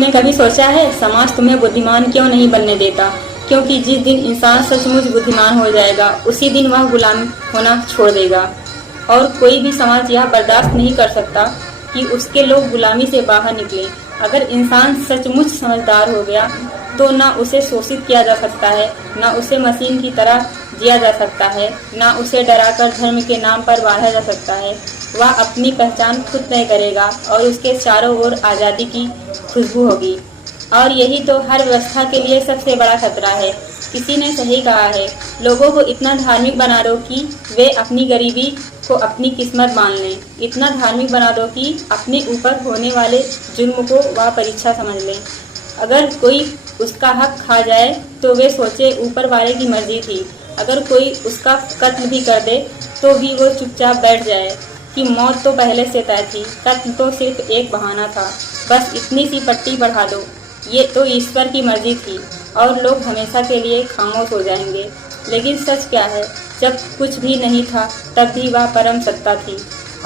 तुमने कभी सोचा है समाज तुम्हें बुद्धिमान क्यों नहीं बनने देता? क्योंकि जिस दिन इंसान सचमुच बुद्धिमान हो जाएगा उसी दिन वह गुलाम होना छोड़ देगा। और कोई भी समाज यह बर्दाश्त नहीं कर सकता कि उसके लोग गुलामी से बाहर निकले। अगर इंसान सचमुच समझदार हो गया तो ना उसे शोषित किया जा सकता है, ना उसे मशीन की तरह जिया जा सकता है, ना उसे डराकर धर्म के नाम पर बांधा जा सकता है। वह अपनी पहचान खुद तय करेगा और उसके चारों ओर आज़ादी की खुशबू होगी। और यही तो हर व्यवस्था के लिए सबसे बड़ा खतरा है। किसी ने सही कहा है, लोगों को इतना धार्मिक बना दो कि वे अपनी गरीबी को अपनी किस्मत मान लें। इतना धार्मिक बना दो कि अपने ऊपर होने वाले जुल्म को वह परीक्षा समझ लें। अगर कोई उसका हक खा जाए तो वे सोचे ऊपर वाले की मर्जी थी। अगर कोई उसका कत्ल भी कर दे तो भी वो चुपचाप बैठ जाए कि मौत तो पहले से तय थी, कत्ल तो सिर्फ एक बहाना था। बस इतनी सी पट्टी बढ़ा दो, ये तो ईश्वर की मर्जी थी, और लोग हमेशा के लिए खामोश हो जाएंगे। लेकिन सच क्या है, जब कुछ भी नहीं था तब भी वह परम सत्ता थी,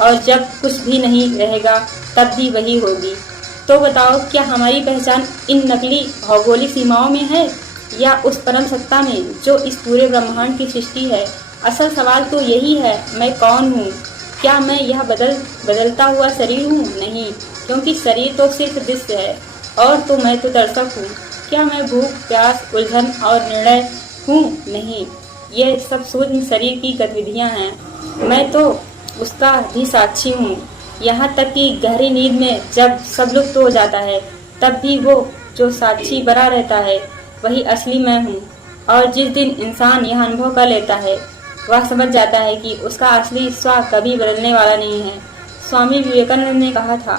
और जब कुछ भी नहीं रहेगा तब भी वही होगी। तो बताओ, क्या हमारी पहचान इन नकली भौगोलिक सीमाओं में है या उस परम सत्ता में जो इस पूरे ब्रह्मांड की सृष्टि है? असल सवाल तो यही है, मैं कौन हूँ? क्या मैं यह बदलता हुआ शरीर हूँ? नहीं, क्योंकि शरीर तो सिर्फ दृश्य है, और तो मैं तो दर्शक हूँ। क्या मैं भूख, प्यास, उलझन और निर्णय हूँ? नहीं, ये सब सूक्ष्म शरीर की गतिविधियाँ हैं। मैं तो उसका भी साक्षी हूँ। यहाँ तक कि गहरी नींद में जब सब लुप्त हो जाता है तब भी वो जो साक्षी बना रहता है वही असली मैं हूँ। और जिस दिन इंसान यह अनुभव कर लेता है वह समझ जाता है कि उसका असली स्व कभी बदलने वाला नहीं है। स्वामी विवेकानंद ने कहा था,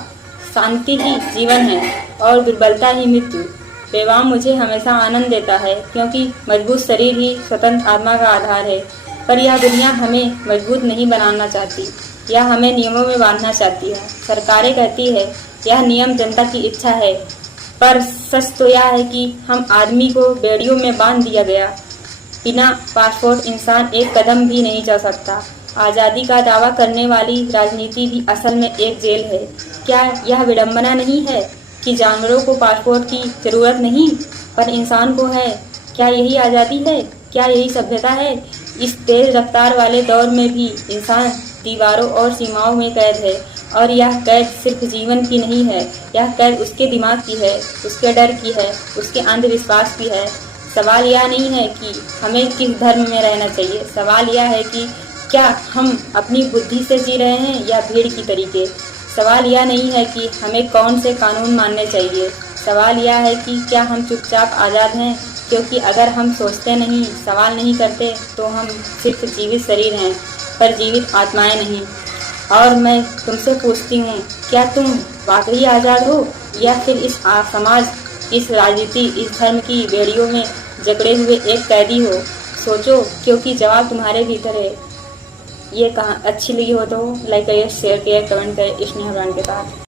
शांति ही जीवन है और दुर्बलता ही मृत्यु। व्यायाम मुझे हमेशा आनंद देता है क्योंकि मजबूत शरीर ही स्वतंत्र आत्मा का आधार है। पर यह दुनिया हमें मजबूत नहीं बनाना चाहती, यह हमें नियमों में बांधना चाहती है। सरकारें कहती है यह नियम जनता की इच्छा है, पर सच तो यह है कि हम आदमी को बेड़ियों में बांध दिया गया। बिना पासपोर्ट इंसान एक कदम भी नहीं चल सकता। आज़ादी का दावा करने वाली राजनीति भी असल में एक जेल है। क्या यह विडंबना नहीं है कि जानवरों को पासपोर्ट की जरूरत नहीं पर इंसान को है? क्या यही आज़ादी है? क्या यही सभ्यता है? इस तेज रफ्तार वाले दौर में भी इंसान दीवारों और सीमाओं में कैद है, और यह कैद सिर्फ जीवन की नहीं है, यह कैद उसके दिमाग की है, उसके डर की है, उसके अंधविश्वास की है। सवाल यह नहीं है कि हमें किस धर्म में रहना चाहिए, सवाल यह है कि क्या हम अपनी बुद्धि से जी रहे हैं या भीड़ की तरीके। सवाल यह नहीं है कि हमें कौन से कानून मानने चाहिए, सवाल यह है कि क्या हम चुपचाप आज़ाद हैं। क्योंकि अगर हम सोचते नहीं, सवाल नहीं करते तो हम सिर्फ जीवित शरीर हैं पर जीवित आत्माएं नहीं। और मैं तुमसे पूछती हूँ, क्या तुम वाकई आज़ाद हो या फिर इस समाज, इस राजनीति, इस धर्म की बेड़ियों में जकड़े हुए एक कैदी हो? सोचो, क्योंकि जवाब तुम्हारे भीतर है। ये कहानी अच्छी लगी हो तो लाइक करिए, शेयर करिए, कमेंट करिए स्नेहा ब्रांड के साथ।